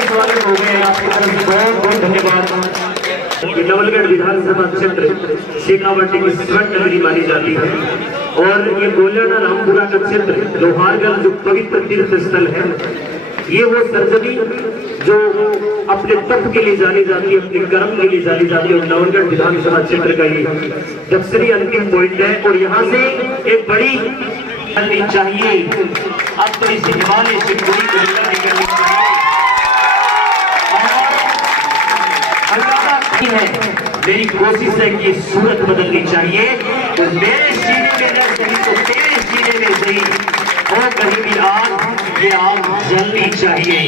स्वागत हो गया आपकी तरफ से बहुत बहुत धन्यवाद। नवलगढ़ विधानसभा क्षेत्र शेखावाटी की स्वर्ण नगरी मानी जाती है और ये गोलियाना रामपुरा का क्षेत्र लोहारगढ़ जो पवित्र तीर्थ स्थल है, ये वो सरजमी जो अपने तप के लिए जानी जाती है, अपने कर्म के लिए जानी जाती है। और नवलगढ़ विधानसभा क्षेत्र का ये दक्षिणी अंतिम पॉइंट है और यहाँ से एक बड़ी चाहिए अब तो इस हिमालय से कोई निकलनी चाहिए। है मेरी कोशिश है कि सूरत बदलनी चाहिए तो मेरे सीने में न सही तो तेरे सीने में सही हो कहीं भी आग, ये आग जलनी चाहिए।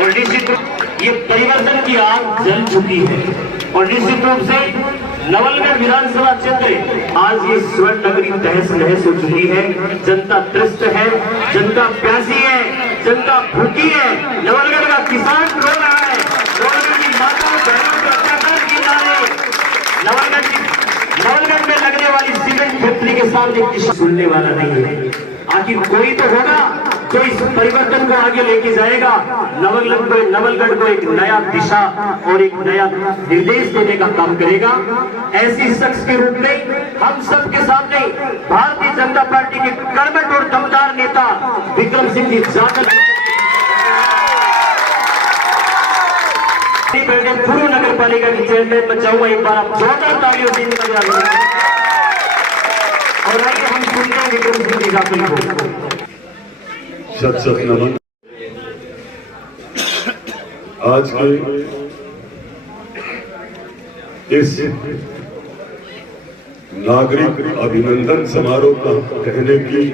और निश्चित रूप ये परिवर्तन की आग जल चुकी है और निश्चित रूप से नवलगढ़ विधानसभा क्षेत्र आज ये स्वर्ण नगरी तहस नहस हो चुकी है। जनता त्रस्त है, जनता प्यासी है, जनता भूखी है। नवलगढ़ का किसान रो रहा है, नवलगढ़ की माताओं बहनों के अत्याचार की नवलगढ़ में लगने वाली सीमेंट फैक्ट्री के सामने किसी सुनने वाला नहीं है। आखिर कोई तो होगा जो इस परिवर्तन को आगे लेके जाएगा, नवलगढ़ को एक नया दिशा और एक नया निर्देश देने का काम करेगा। ऐसी शख्स के रूप में हम सबके सामने भारतीय जनता पार्टी के कर्मठ और दमदार नेता विक्रम सिंह जी जाटव पूर्व नगर पालिका की चेयरमैन मैं चाहूंगा एक बार आप जोरदार तालियों से बजा दें। और आइए हम सुनते हैं विक्रम सिंह जी जाटव को। सत सत नमन। आज के इस नागरिक अभिनंदन समारोह का कहने की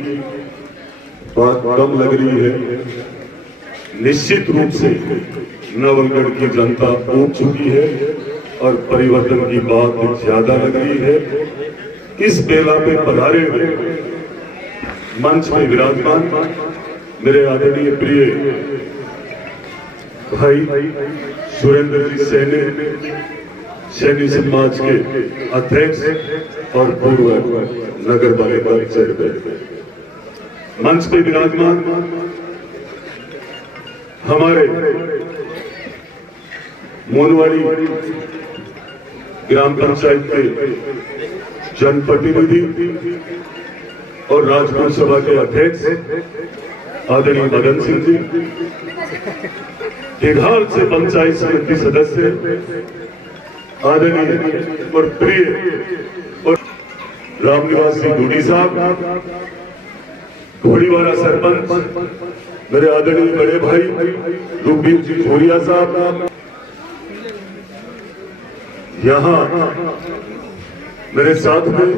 बात कम लग रही है। निश्चित रूप से नवलगढ़ की जनता उठ चुकी है और परिवर्तन की बात ज्यादा लग रही है। इस बेला पे पधारे हुए मंच में विराजमान मेरे आदरणीय प्रिय भाई सुरेंद्र जी सैनी समाज के अध्यक्ष और पूर्व नगर पालिका चेयरमैन, मंच पे विराजमान हमारे मोनवाड़ी ग्राम पंचायत के जनप्रतिनिधि और राजपुर सभा के अध्यक्ष आदरणीय मदन सिंह जी, केघार से पंचायत समिति सदस्य आदरणीय और प्रिय और रामनिवासी डूडी साहब, घोड़ीवाला सरपंच मेरे आदरणीय बड़े भाई रूपदीप जी झोरिया साहब, यहाँ मेरे साथ में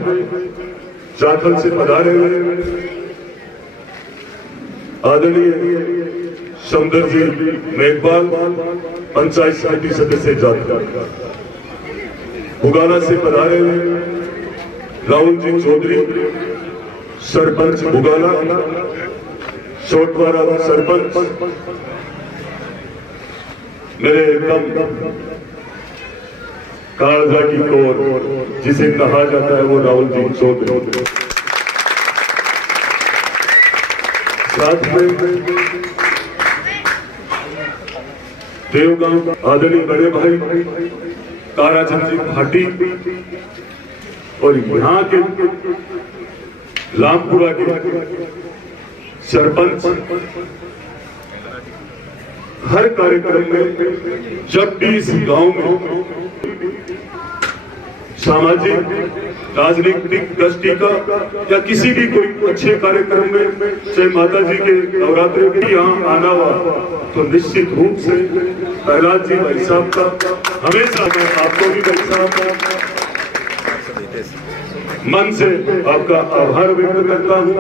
जाखल से पधारे हुए आदरणीय समदर जी मेघवाल पंचायत समिति सदस्य जाखल, बुगाला से पधारे हुए राहुल जी चौधरी सरपंच बुगाला, छोटवाड़ा सरपंच मेरे एकदम कालजा की कोर जिसे कहा जाता है वो राहुल जी चौधरी, साथ में देवगांव आदरणीय बड़े भाई ताराचंद जी भाटी और यहाँ के रामपुरा के सरपंच हर कार्यक्रम में जब भी इस गांव में सामाजिक राजनीतिक दृष्टि का या किसी भी कोई अच्छे कार्यक्रम में चाहे माता जी के नवरात्रि के यहाँ आना हुआ तो निश्चित रूप से प्रहलाद जी भाई साहब का हमेशा मैं आपको भी भाई साहब का मन से आपका आभार व्यक्त करता हूँ।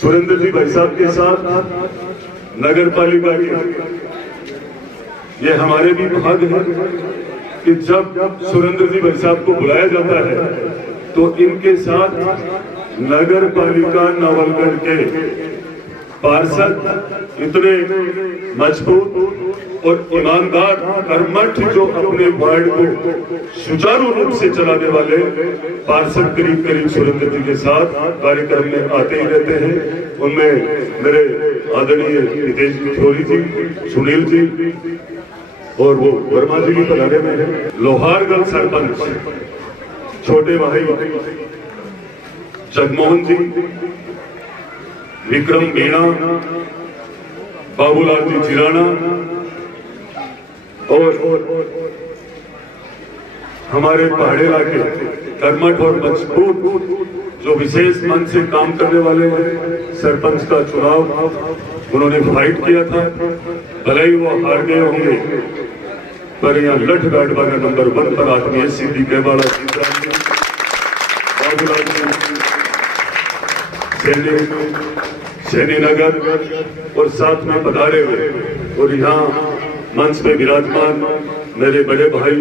सुरेंद्र जी भाई साहब के साथ नगर पालिका के ये हमारे भी भाग है कि जब सुरेंद्र जी भाई साहब को बुलाया जाता है तो इनके साथ नगर पालिका नवलगढ़ के पार्षद इतने मजबूत और ईमानदार कर्मठ जो अपने वार्ड को सुचारू रूप से चलाने वाले पार्षद करीब करीब सुरेंद्र जी के साथ कार्यक्रम में आते ही रहते हैं। उनमें मेरे आदरणीय हितेश थोरी जी, सुनील जी और वो वर्मा जी भी पधारे में है। लोहारगढ़ सरपंच छोटे भाई जगमोहन जी, विक्रम मीणा, बाबूलाल जी चिराना और हमारे पहाड़ी इलाके कर्मठ और मजबूत जो विशेष मन से काम करने वाले हैं। सरपंच का चुनाव उन्होंने फाइट किया था, भले ही वो हार गए होंगे, पर यहाँ लठ गाड़ वाला नंबर 1 पर आदमी है सीधी गहवाड़ा बाबूलाल सैनी नगर और साथ में पधारे हुए और यहाँ मंच में विराजमान मेरे बड़े भाई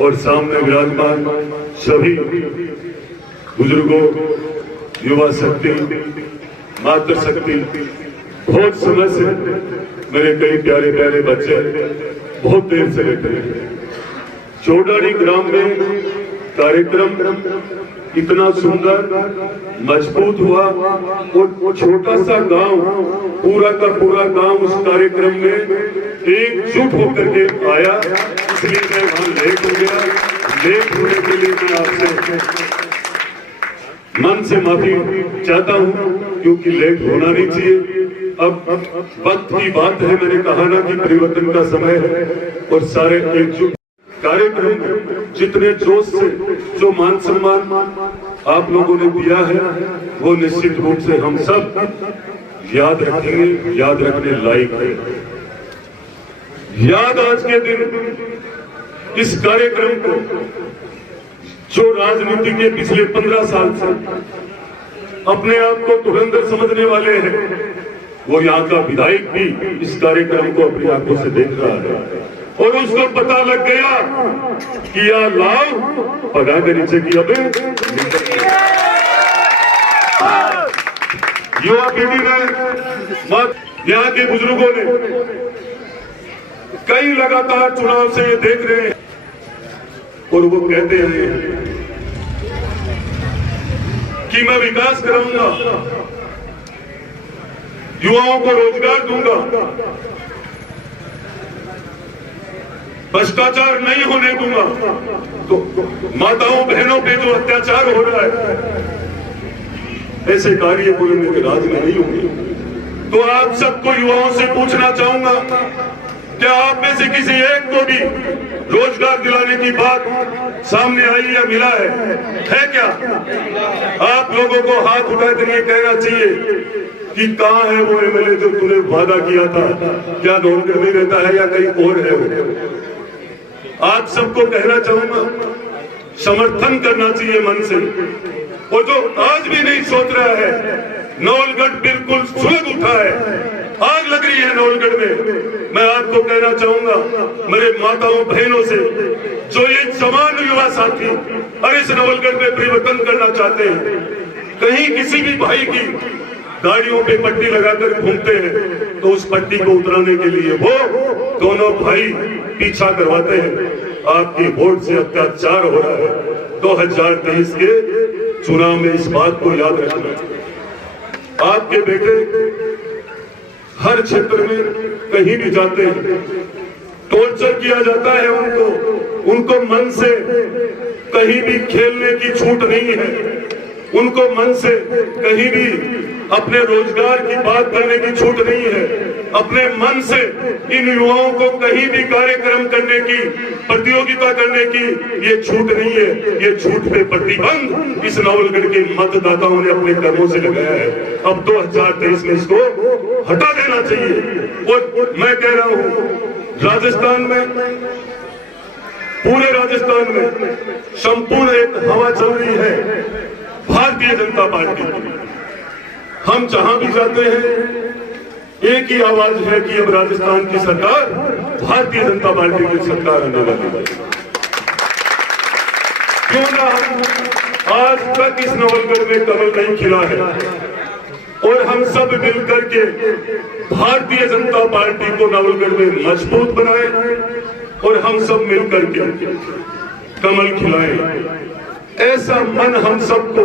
और सामने विराजमान सभी बुजुर्गों, युवा शक्ति, मातृ शक्ति, बहुत समय से मेरे कई प्यारे प्यारे बच्चे बहुत देर से बैठे हैं। चौडारी ग्राम में कार्यक्रम इतना सुंदर मजबूत हुआ और छोटा सा गांव पूरा का पूरा गांव उस कार्यक्रम में एकजुट होकर के आया, इसलिए मैं वहां लेट हो गया। लेट होने के लिए मैं आपसे मन से माफी चाहता हूं, क्योंकि लेट होना नहीं चाहिए। अब वक्त की बात है, मैंने कहा ना कि परिवर्तन का समय है और सारे एकजुट कार्यक्रम जितने जोश से जो मान सम्मान आप लोगों ने दिया है वो निश्चित रूप से हम सब याद रखेंगे, याद रखने लायक है। याद आज के दिन इस कार्यक्रम को जो राजनीति के पिछले 15 साल से अपने आप को धुरंधर समझने वाले हैं, वो यहाँ का विधायक भी इस कार्यक्रम को अपनी आंखों से देख रहा है और उसको पता लग गया कि यार लाभ पगा के नीचे की अबे युवा पीढ़ी ने, यहाँ के बुजुर्गों ने कई लगातार चुनाव से ये देख रहे हैं और वो कहते हैं कि मैं विकास कराऊंगा, युवाओं को रोजगार दूंगा, भ्रष्टाचार नहीं होने दूंगा। तो माताओं बहनों पे जो अत्याचार हो रहा है, ऐसे कार्य पूरे मेरे राज में नहीं होंगे। तो आप सबको युवाओं से पूछना चाहूंगा, क्या आप में से किसी एक को भी रोजगार दिलाने की बात सामने आई या मिला है क्या? आप लोगों को हाथ उठाते ये कहना चाहिए कि कहाँ है वो एमएलए जो तूने वादा किया था, क्या नौलगढ़ में रहता है या कहीं और है वो? आप सबको कहना चाहूंगा, समर्थन करना चाहिए मन से। और जो आज भी नहीं सोच रहा है, नौलगढ़ बिल्कुल सुलग उठा है, आग लग रही है नौलगढ़ में। मैं आपको कहना चाहूंगा, मेरे माताओं बहनों से, जो ये जवान युवा साथी और इस नौलगढ़ में परिवर्तन करना चाहते हैं, कहीं किसी भी भाई की गाड़ियों पे पट्टी लगाकर घूमते हैं तो उस पट्टी को उतराने के लिए वो दोनों भाई पीछा करवाते हैं। आपकी वोट से अत्याचार हो रहा है। 2023 के चुनाव में इस बात को याद रखना। आपके बेटे हर क्षेत्र में कहीं भी जाते हैं, टॉर्चर किया जाता है उनको मन से कहीं भी खेलने की छूट नहीं है, उनको मन से कहीं भी अपने रोजगार की बात करने की छूट नहीं है, अपने मन से इन युवाओं को कहीं भी कार्यक्रम करने की, प्रतियोगिता करने की ये छूट नहीं है। ये छूट पे प्रतिबंध इस नवलगढ़ के मतदाताओं ने अपने कर्मों से लगाया है। अब 2023 में इसको हटा देना चाहिए। और मैं कह रहा हूं, राजस्थान में, पूरे राजस्थान में संपूर्ण एक हवा चल रही है भारतीय जनता पार्टी की। हम जहां भी जाते हैं एक ही आवाज है कि अब राजस्थान की सरकार भारतीय जनता पार्टी की सरकार आने वाली है। क्यों ना आज तक इस नवलगढ़ में कमल नहीं खिला है और हम सब मिलकर के भारतीय जनता पार्टी को नवलगढ़ में मजबूत बनाए और हम सब मिलकर के कमल खिलाएं। ऐसा मन हम सबको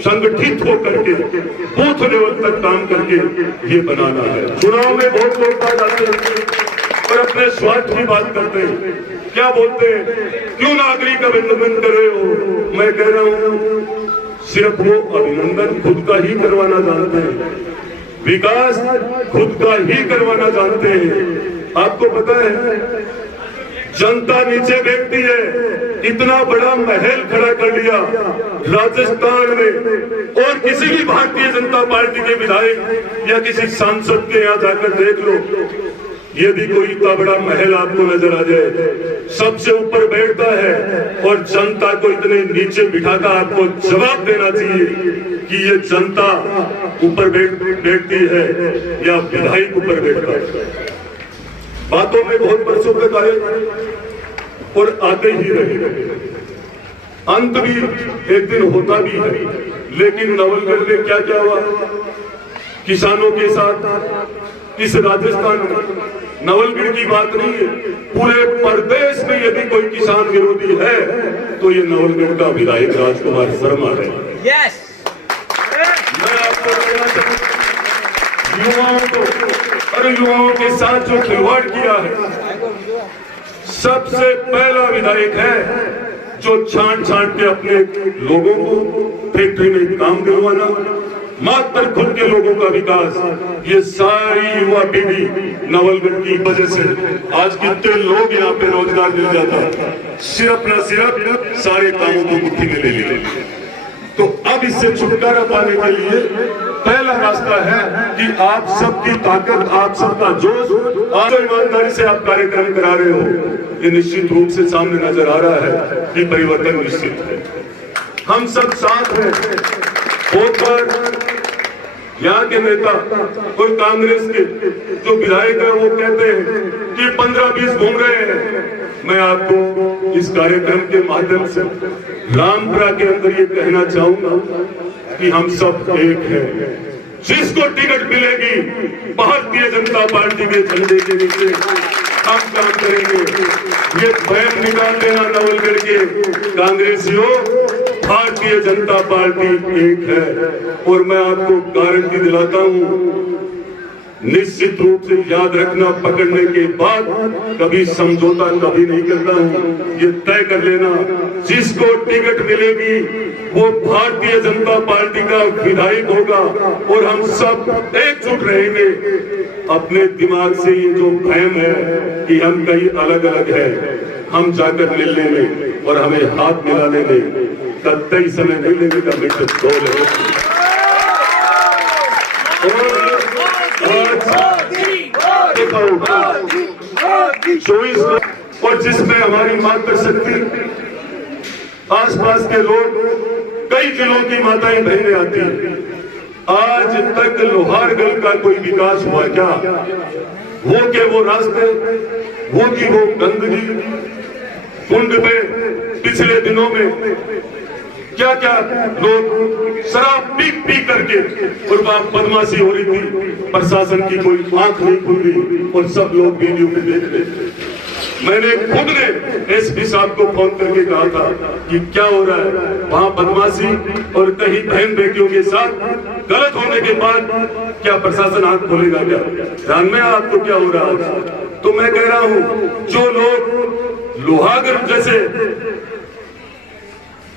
संगठित होकर के बूथ लेवल तक काम करके ये बनाना है। चुनाव में बहुत लोग आ जाते हैं और अपने स्वार्थ की बात करते हैं, क्या बोलते हैं, क्यों नागरिक अभिनंदन कर रहे हो। मैं कह रहा हूं सिर्फ वो अभिनंदन खुद का ही करवाना जानते हैं, विकास खुद का ही करवाना जानते हैं। आपको पता है जनता नीचे देखती है, इतना बड़ा महल खड़ा कर लिया राजस्थान में और किसी भी भारतीय जनता पार्टी के विधायक या किसी सांसद के यहाँ जाकर देख लो, यदि कोई इतना बड़ा महल आपको नजर आ जाए, सबसे ऊपर बैठता है और जनता को इतने नीचे बिठाकर आपको जवाब देना चाहिए कि ये जनता ऊपर बैठती है या विधायक ऊपर बैठता है। बातों में बहुत बरसों तक आए और आते ही रहे, अंत भी एक दिन होता भी है। लेकिन नवलगढ़ में क्या क्या हुआ किसानों के साथ इस राजस्थान में, नवलगढ़ की बात नहीं है, पूरे प्रदेश में यदि कोई किसान विरोधी है तो ये नवलगढ़ का विधायक राजकुमार शर्मा है। यस। मैं आपको कहना चाहूँ युवाओं को और युवाओं के साथ जो खिलवाड़ किया है, सबसे पहला विधायक है जो छांट के अपने लोगों को फैक्ट्री में काम करवाना, मात्र खुद के लोगों का विकास, ये सारी युवा पीढ़ी नवलगढ़ की वजह से आज कितने लोग यहाँ पे रोजगार मिल जाता, सिर्फ न सिर्फ सारे कामों को मुट्ठी में ले लिए। तो अब इससे छुटकारा पाने के लिए पहला रास्ता है कि आप सबकी ताकत, आप सबका जोश, आज ईमानदारी से आप कार्यक्रम करा रहे हो, ये निश्चित रूप से सामने नजर आ रहा है कि परिवर्तन निश्चित है। हम सब साथ हैं। बहुत बार यहाँ के नेता और कांग्रेस के जो विधायक है वो कहते हैं कि 15-20 घूम रहे हैं। मैं आपको इस कार्यक्रम के माध्यम से रामपुरा के अंदर ये कहना चाहूंगा कि हम सब एक हैं। जिसको टिकट मिलेगी भारतीय जनता पार्टी के झंडे के नीचे हम काम करेंगे। ये बैन निकाल देना नवलगढ़ के कांग्रेसियों, भारतीय जनता पार्टी एक है। और मैं आपको गारंटी दिलाता हूं, निश्चित रूप से याद रखना, पकड़ने के बाद कभी समझौता कभी नहीं करता हूं। ये तय कर लेना, जिसको टिकट मिलेगी वो भारतीय जनता पार्टी का विधायक होगा और हम सब एकजुट रहेंगे। अपने दिमाग से ये जो भ्रम है कि हम कहीं अलग अलग है, हम जाकर मिलने में और हमें हाथ मिलाने में कतई समय नहीं लगेगा। मित्र बोल और जिसमें हमारी मातृशक्ति, आसपास के लोग, कई जिलों की माताएं बहनें आती हैं। आज तक लोहारगढ़ का कोई विकास हुआ क्या? वो के वो रास्ते, वो की वो गंदगी, कुंड पे पिछले दिनों में क्या क्या लोग शराब पी करके और वहां बदमाशी हो रही थी, प्रशासन की कोई आंख नहीं खुल रही और सब लोग वीडियो में देख रहे थे। मैंने खुद ने एसपी साहब को फोन करके कहा था कि क्या हो रहा है वहां, बदमाशी और कहीं बहन बेटियों के साथ गलत होने के बाद क्या प्रशासन आंख खोलेगा? क्या ध्यान में आपको क्या हो रहा है? तो मैं कह रहा हूं, जो लोग लोहागढ़ जैसे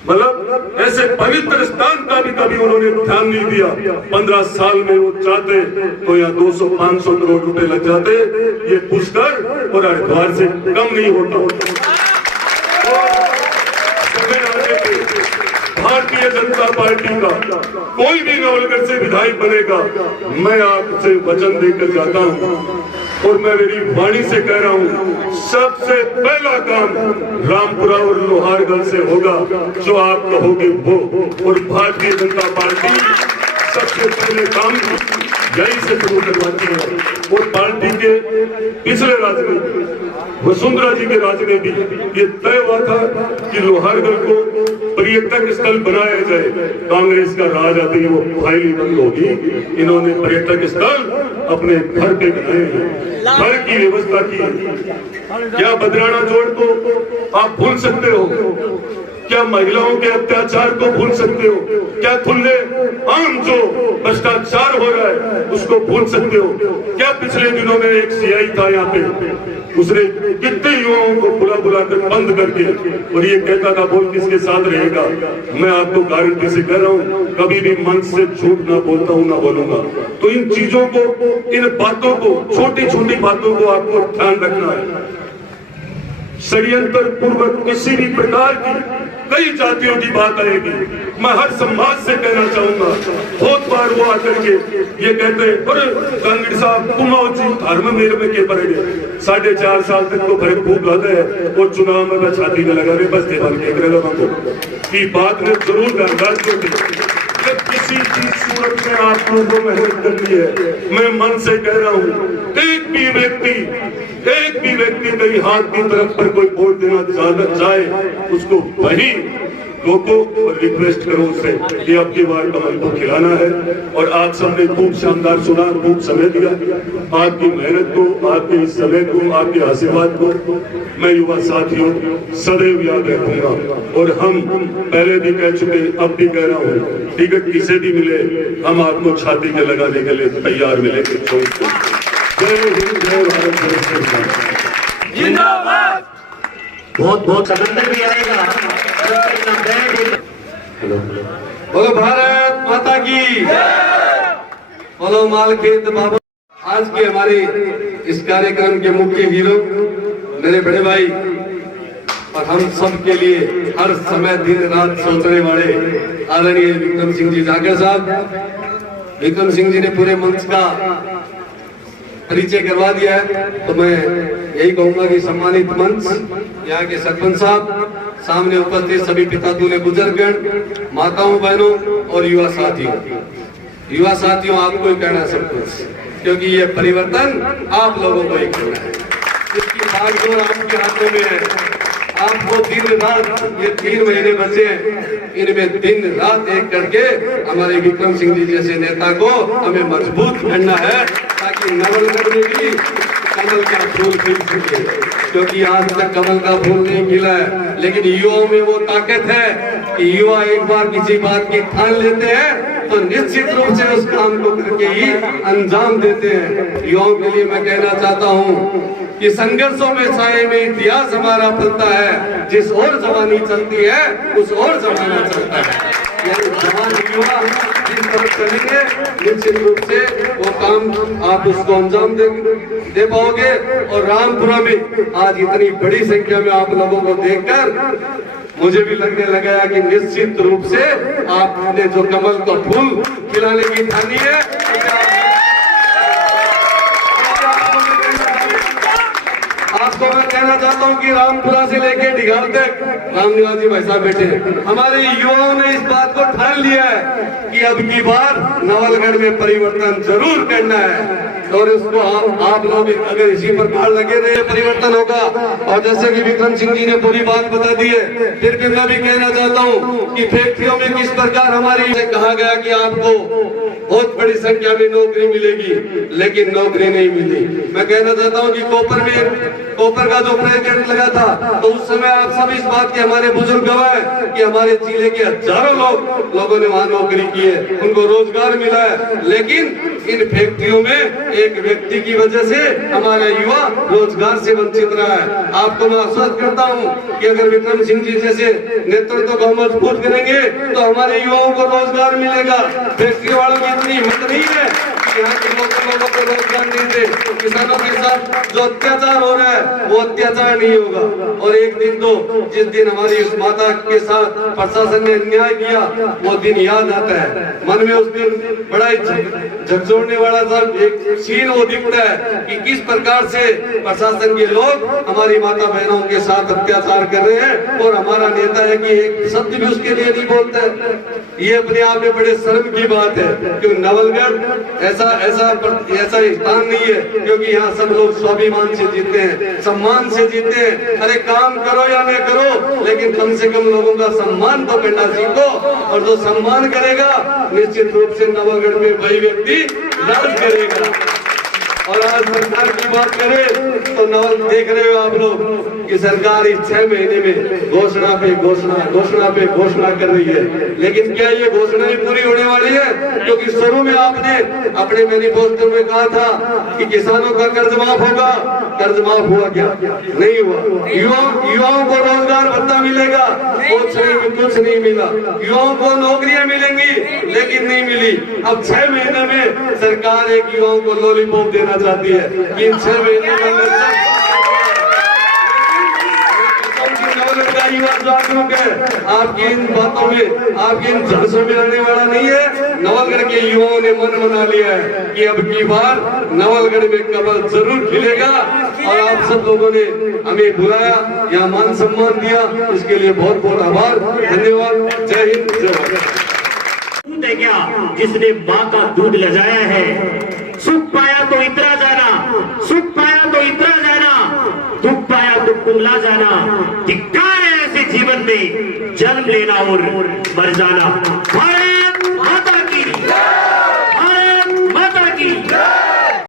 मतलब ऐसे पवित्र स्थान का भी कभी उन्होंने ध्यान नहीं दिया, 15 साल में वो चाहते तो यहाँ 200-500 करोड़ रुपए लग जाते। ये पुष्कर और हरिद्वार से कम नहीं होता। भारतीय जनता पार्टी का कोई भी नवलगढ़ से विधायक बनेगा, मैं आपसे वचन देकर जाता हूँ और मैं मेरी वाणी से कह रहा हूँ, सबसे पहला काम रामपुरा और लोहारगढ़ से होगा। जो आप कहोगे वो, और भारतीय जनता पार्टी सबसे पहले काम यहीं से शुरू करवाती है। और पार्टी के पिछले राजनीति वसुंधरा जी के राजनीति ये तय हुआ था कि लोहारगढ़ को पर्यटक स्थल बनाया जाए। कांग्रेस का राज आते ही वो फाइल ही बंद होगी। इन्होंने पर्यटक स्थल अपने घर पे बनाए हैं, घर की व्यवस्था की। क्या बदराना जोड़ को आप भूल सकते हो? क्या महिलाओं के अत्याचार को भूल सकते हो? क्या खुले आम जो भ्रष्टाचार हो रहा है उसको भूल सकते हो? क्या पिछले दिनों में एक सीआई था यहाँ पे, उसने कितने युवाओं को बुला कर बंद करके और ये कहता था बोल किसके साथ रहेगा। मैं आपको गारंटी से कह रहा हूँ कभी भी मन से झूठ ना बोलता हूँ, ना बोलूंगा। तो इन चीजों को, इन बातों को, छोटी छोटी बातों को आपको ध्यान रखना है। षड्यंत्र पूर्वक किसी भी प्रकार की कई जातियों की बात आएगी। मैं हर समाज से कहना चाहूंगा, बहुत बार वो आकर के ये कहते हैं अरे कांगड़ साहब कुमाओ जी धर्म मेरे में के पड़े गए। 4.5 साल तक तो भरे खूब लाते हैं और चुनाव में छाती में लगा रहे बस देवाल के लोगों की बात ने जरूर दर्दाश्त की थी। जब किसी की सूरत में आप लोगों को मेहनत करनी है, मैं मन से कह रहा हूँ एक भी व्यक्ति कहीं हाथ की तरफ पर कोई वोट देना चाहे उसको वही लोगों को रिक्वेस्ट करो उससे कि अब की बार कमल को खिलाना है। और आज सबने खूब शानदार सुना, खूब समय दिया। आपकी मेहनत को, आपके इस समय को, आपके आशीर्वाद को मैं युवा साथियों सदैव याद रखूंगा। और हम पहले भी कह चुके, अब भी कह रहा हूँ, टिकट किसे भी मिले हम आपको छाती के लगाने के लिए तैयार मिलेंगे। जय हिंद, जय भारत, जिंदाबाद। बहुत बहुत समंदर भी आएगा। बोलो भारत माता की, बोलो मालखेत बाबा। आज के हमारे इस कार्यक्रम के मुख्य हीरो मेरे बड़े भाई और हम सब के लिए हर समय दिन रात सोचने वाले आदरणीय विक्रम सिंह जी जाखड़ साहब। विक्रम सिंह जी ने पूरे मंच का परिचय करवा दिया है, तो मैं यही कहूंगा कि सम्मानित मंच, यहाँ के सरपंच साहब, सामने उपस्थित सभी पिता दूल्हे बुजुर्गगण, माताओं बहनों और युवा साथियों आपको ही कहना है सब कुछ, क्योंकि ये परिवर्तन आप लोगों को ही करना है। इसकी भागदौड़ आपके हाथों में है। आपको दिन रात, ये 3 महीने बचे हैं, इनमें दिन रात एक करके हमारे विक्रम सिंह जी जैसे नेता को हमें मजबूत करना है, ताकि नवलगढ़ में भी कमल का फूल खिल सके। क्योंकि आज तक कमल का फूल नहीं खिला है, लेकिन युवाओं में वो ताकत है कि युवा एक बार किसी बात की ठान लेते हैं तो निश्चित रूप से उस काम को करके ही अंजाम देते हैं। युवाओं के लिए मैं कहना चाहता हूँ कि संघर्षों में, साये में इतिहास हमारा बनता है। जिस ओर जवानी चलती है उस ओर जमाना चलता है। जवान युवा जिस तरफ चलेंगे निश्चित रूप से वो काम आप उसको अंजाम दे पाओगे। और रामपुरा में आज इतनी बड़ी संख्या में आप लोगों को देखकर मुझे भी लगने लगा कि निश्चित रूप से आपने जो कमल का फूल खिलाने की ठानी है, आपको मैं कहना चाहता हूं कि रामपुरा से लेके डिघाल तक रामनिवास जी भाई साहब बैठे, हमारे युवाओं ने इस बात को ठान लिया है कि अब की बार नवलगढ़ में परिवर्तन जरूर करना है। और इसको आप लोग अगर इसी पर बाढ़ लगे रहे परिवर्तन होगा। और जैसे कि विक्रम सिंह जी ने पूरी बात बता दी है, फिर भी मैं भी कहना चाहता हूँ कि फैक्ट्रियों में किस प्रकार हमारी कहा गया कि आपको बहुत बड़ी संख्या में नौकरी मिलेगी, लेकिन नौकरी नहीं मिली। मैं कहना चाहता हूँ कि कोपर का जो प्रेसिडेंट लगा था, तो उस समय आप सब इस बात के हमारे बुजुर्ग गवाह हैं कि हमारे जिले के हजारों लोगों ने वहाँ नौकरी की है, उनको रोजगार मिला है। लेकिन इन फैक्ट्रियों में एक व्यक्ति की वजह से हमारा युवा रोजगार से वंचित रहा है। आपको मैं आश्वस्त करता हूँ कि अगर विक्रम सिंह जी जैसे नेतृत्व को मजबूत करेंगे तो हमारे युवाओं को रोजगार मिलेगा। फैक्ट्री वालों की इतनी हिम्मत नहीं है कि यहाँ के लोगों को रोजगार नहीं दे। किसानों के साथ जो अत्याचार हो रहा है वो अत्याचार नहीं होगा। और एक दिन तो जिस दिन हमारी उस माता के साथ प्रशासन ने अन्याय किया वो दिन याद आता है। मन में उस दिन बड़ा झकझोरने वाला सा एक सीन वो दिखता है कि किस प्रकार से प्रशासन के लोग हमारी माता बहनों के साथ अत्याचार कर रहे हैं और हमारा नेता है कि एक शब्द भी उसके लिए नहीं बोलता है। ये अपने आप में बड़े शर्म की बात है कि नवलगढ़ ऐसा ऐसा स्थान नहीं है, क्योंकि यहाँ सब लोग स्वाभिमान से जीते हैं, सम्मान से जीते हैं। अरे काम करो या न करो, लेकिन कम से कम लोगों का सम्मान तो करना सीखो, और जो सम्मान करेगा निश्चित रूप से नवलगढ़ में वही व्यक्ति राज करेगा। और आज सरकार की बात करें तो नवल देख रहे हो आप लोग कि सरकार इस 6 महीने में घोषणा पे घोषणा कर रही है, लेकिन क्या ये घोषणाएं पूरी होने वाली है? क्योंकि शुरू में आपने अपने मैनिफेस्टो में कहा था कि किसानों का कर्ज माफ होगा, कर्ज माफ हुआ क्या? नहीं हुआ। युवाओं को रोजगार भत्ता मिलेगा, कुछ नहीं मिला। युवाओं को नौकरियां मिलेंगी, लेकिन नहीं मिली। अब 6 महीने में सरकार एक युवाओं को लॉलीपॉप देना चाहती है कि इन 6 महीने में युवा जागरूक है। आपकी इन बातों में, आपकी इन झलसों में आने वाला नहीं है। नवलगढ़ के युवाओं ने मन बना लिया है कि अब की बार नवलगढ़ में कमल जरूर खिलेगा। और आप सब लोगों ने हमें बुलाया, यहाँ मान सम्मान दिया, इसके लिए बहुत बहुत आभार, धन्यवाद। जय हिंद, जय भारत। दूध है क्या जिसने माँ का दूध लजाया है? सुख पाया तो इतना जाना, सुख पाया तो इतना जाना, दुख पाया तो कुमला जाना। धिक्कार है ऐसे जीवन में जन्म लेना और मर जाना।